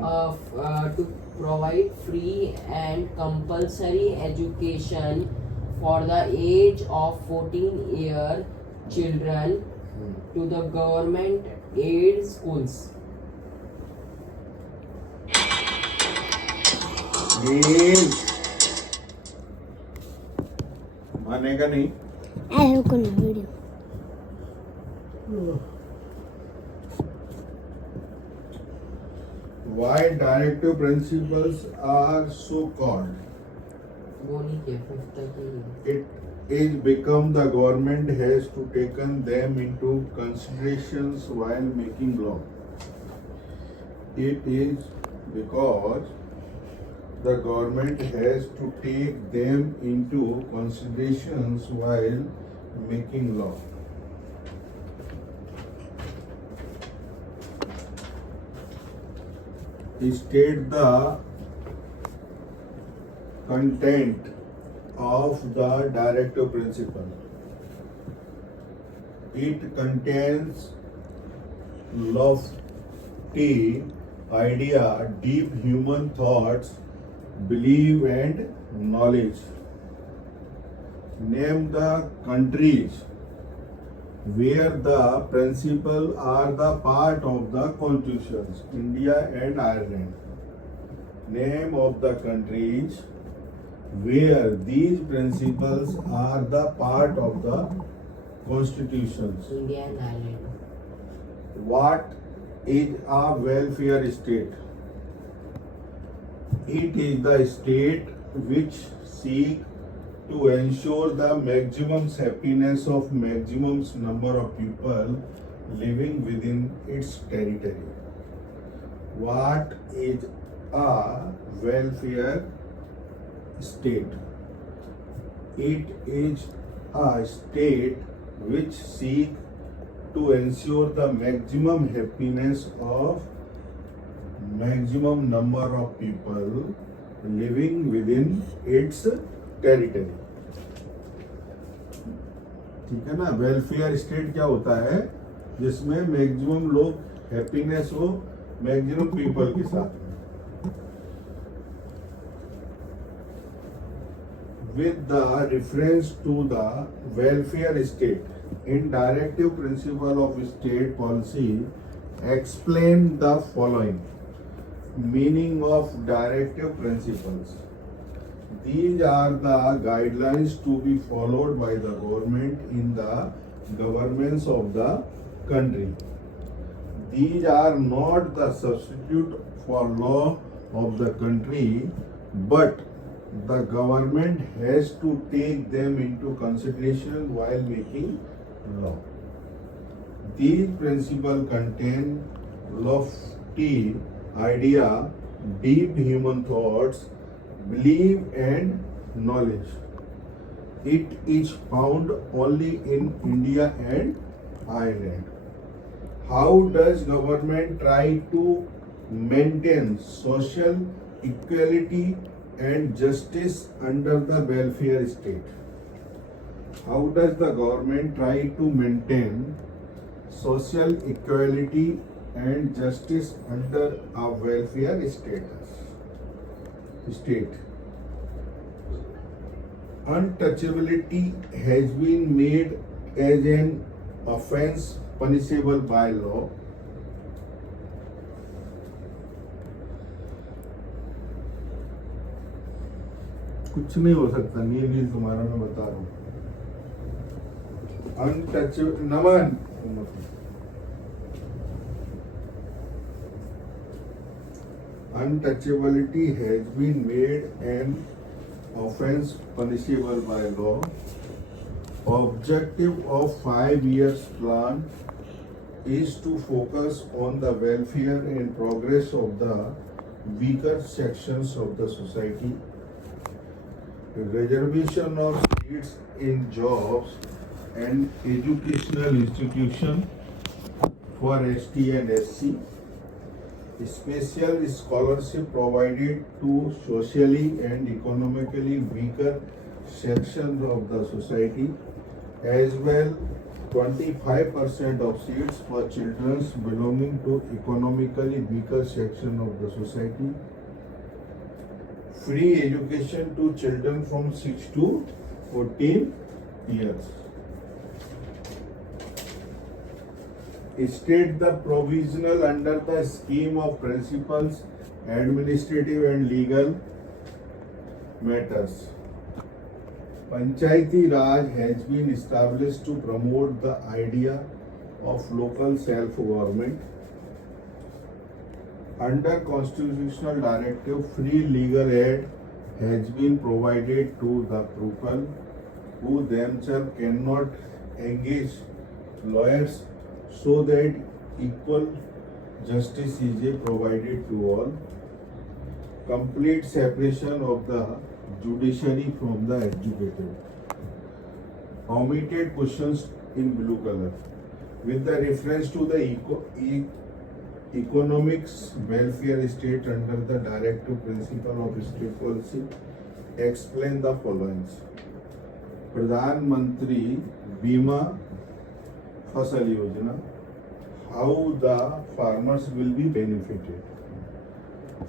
to provide free and compulsory education for the age of 14-year children to the government aid schools. मानेगा नहीं. I have got no video. Why directive principles are so called? वो नहीं किया, fifth तक ही है. It is become the government has to taken them into considerations while making law. It is because the government has to take them into considerations while making law. State the content of the directive principle. It contains lofty idea, deep human thoughts, belief and knowledge. Name the countries where the principles are the part of the constitutions, India and Ireland. Name of the countries where these principles are the part of the constitutions. India and Ireland. What is a welfare state? It is the state which seeks to ensure the maximum happiness of maximum number of people living within its territory. What is a welfare state? It is a state which seeks to ensure the maximum happiness of maximum number of people living within its territory. ठीक है ना. Welfare state क्या होता है? जिसमें maximum लोग happiness हो maximum people के साथ में. With the reference to the welfare state in directive principle of state policy explain the following meaning of directive principles. These are the guidelines to be followed by the government in the governments of the country. These are not the substitute for law of the country, but the government has to take them into consideration while making law. These principles contain lofty idea, deep human thoughts, belief and knowledge. It is found only in India and Ireland. How does government try to maintain social equality and justice under the welfare state? How does the government try to maintain social equality and justice under a welfare state? Untouchability has been made as an offense punishable by law. कुछ नहीं हो सकता. नील तुम्हारा मैं बता रहा हूं. Untouchable Naman untouchability has been made an offense punishable by law. Objective of 5 years plan is to focus on the welfare and progress of the weaker sections of the society. Reservation of seats in jobs and educational institutions for ST and SC. Special scholarship provided to socially and economically weaker sections of the society, as well 25% of seats for children belonging to economically weaker section of the society. Free education to children from 6 to 14 years. State the provisional under the scheme of principles, administrative and legal matters. Panchayati Raj has been established to promote the idea of local self-government. Under constitutional directive, free legal aid has been provided to the people who themselves cannot engage lawyers, so that equal justice is provided to all. Complete separation of the judiciary from the executive. Omitted questions in blue color. With the reference to the economics welfare state under the directive principle of state policy, explain the following. Pradhan Mantri Bima Fasal Yojana, how the farmers will be benefited.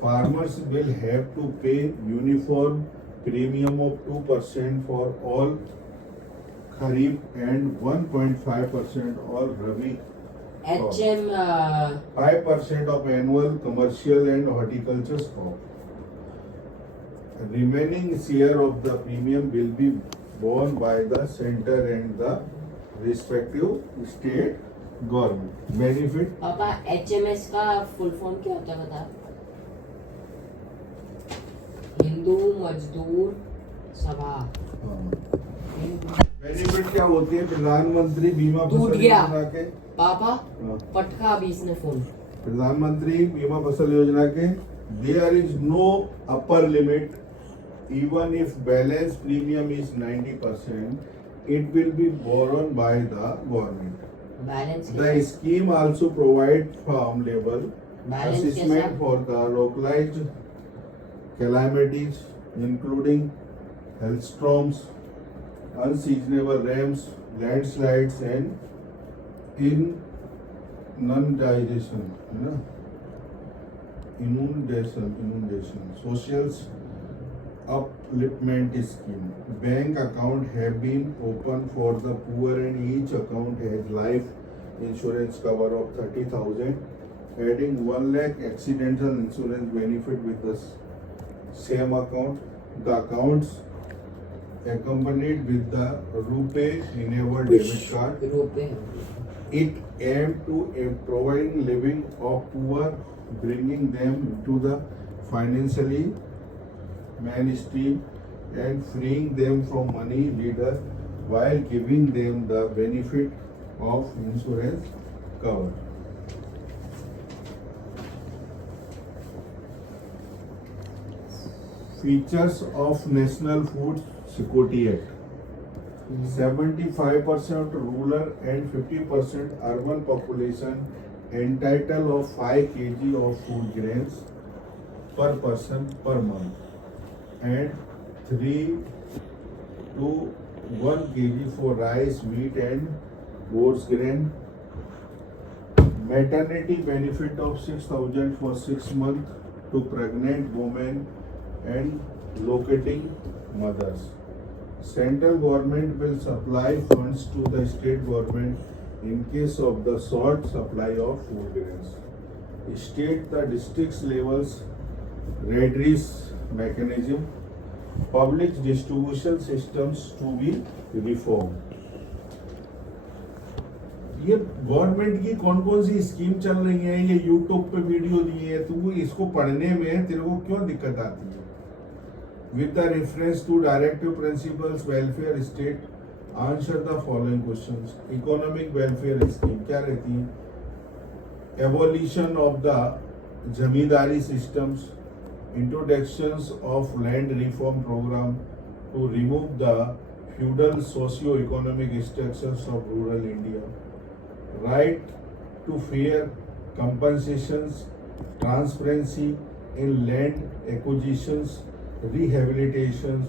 Farmers will have to pay uniform premium of 2% for all Kharif and 1.5% all Rabi. HM 5% of annual commercial and horticulture crop. Remaining share of the premium will be borne by the center and the respective state government. Benefit. पापा HMS का full form क्या होता है बता? हिंदू मजदूर सभा। Benefit क्या होते हैं? प्रधानमंत्री बीमा टूट फसल गया। योजना के पापा पटका अभी इसने फोन। प्रधानमंत्री बीमा फसल योजना के there is no upper limit even if balance premium is 90%, it will be borne by the government. Balance The scheme also provide farm level balance assessment कैसा? for the localized calamities including hailstorms, unseasonable rains, landslides and inundation. Social upliftment scheme. Bank account have been opened for the poor and each account has life insurance cover of 30,000, adding 1 lakh accidental insurance benefit with the same account. The accounts accompanied with the RuPay enabled debit card. रुपए It aimed to providing living of poor, bringing them to the financially mainstream and freeing them from money leader while giving them the benefit of insurance cover. Features of National Food Security Act. 75% rural and 50% urban population entitled of 5 kg of food grains per person per month and 3 to 1 kg for rice, wheat and oats grain. Maternity benefit of 6,000 for 6 months to pregnant women and lactating mothers. Central government will supply funds to the state government in case of the short supply of food grains. State the districts levels redress mechanism. Public distribution systems to be reformed. ये government की कौन कौन सी scheme चल रही है, ये YouTube पे video दिए है, तो इसको पढ़ने में तेरे को क्यों दिक्कत आती है? With the reference to directive principles welfare state, answer the following questions. Economic welfare scheme क्या रहती है? Abolition of the zamindari systems, introductions of land reform program to remove the feudal socio-economic structures of rural India, right to fair compensations, transparency in land acquisitions, rehabilitations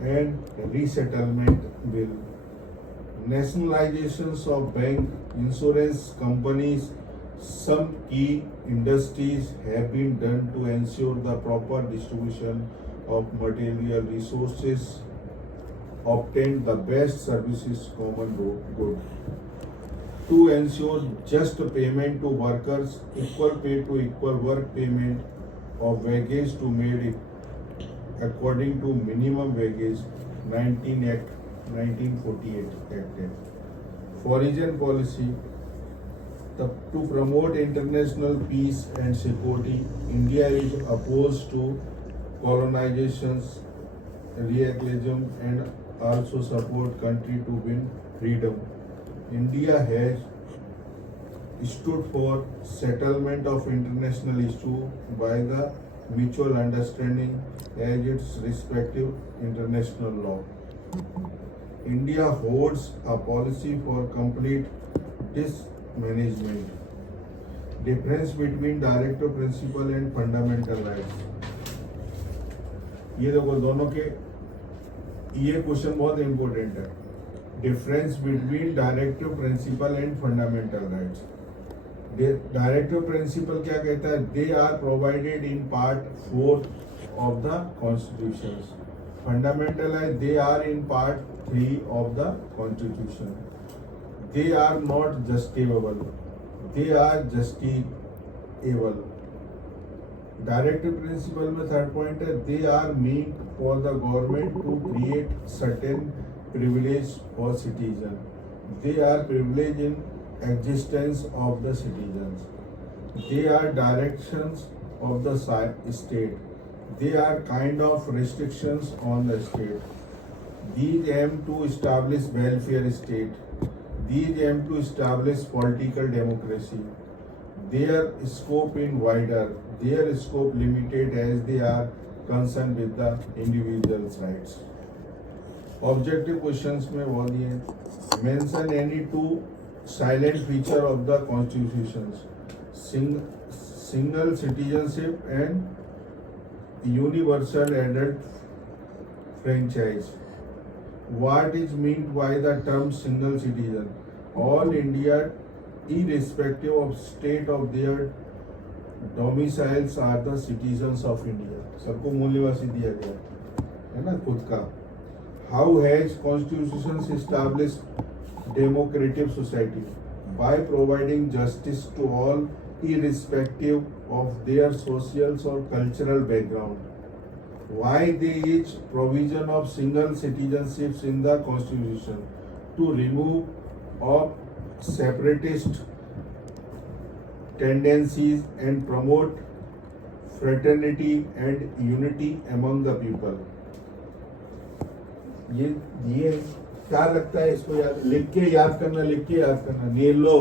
and resettlement bill, nationalizations of bank, insurance companies, some key industries have been done to ensure the proper distribution of material resources, obtain the best services common good. To ensure just payment to workers, equal pay to equal work payment of wages to made according to minimum wages 1948 Act. Foreign policy, to promote international peace and security, India is opposed to colonizations, realism, and also support country to win freedom. India has stood for settlement of international issue by the mutual understanding as its respective international law. India holds a policy for complete dismanagement. Difference between directive principle and fundamental rights. ये देखो दोनों के ये question बहुत important है. Difference between directive principle and fundamental rights. Directive principle क्या कहता है? They are provided in part 4 of the constitution. Fundamental है they are in part 3 of the constitution. They are not justifiable, they are justifiable. Directive principle में third point है they are mean for the government to create certain privilege for citizen. They are privilege in existence of the citizens. They are directions of the state. They are kind of restrictions on the state. These aim to establish welfare state. These aim to establish political democracy. Their scope in wider, their scope limited as they are concerned with the individual's rights. Objective questions में वो दिए. Mention any two silent feature of the constitution. Single citizenship and universal adult franchise. What is meant by the term single citizen? All India irrespective of state of their domiciles are the citizens of India. सबको मूल्यवासी दिया गया है ना खुद का. How has Constitution established democratic society? By providing justice to all irrespective of their social or cultural background. Why there is provision of single citizenships in the Constitution? To remove of separatist tendencies and promote fraternity and unity among the people. ये क्या लगता है? इसको याद लिख के याद करना, लिख के याद करना. नील लो.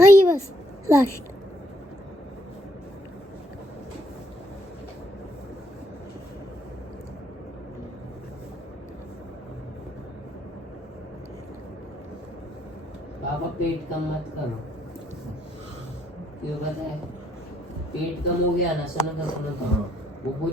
नहीं बस लास्ट. पापा पेट कम मत करो. क्यों पता है? पेट कम हो गया ना, सुनो तो वो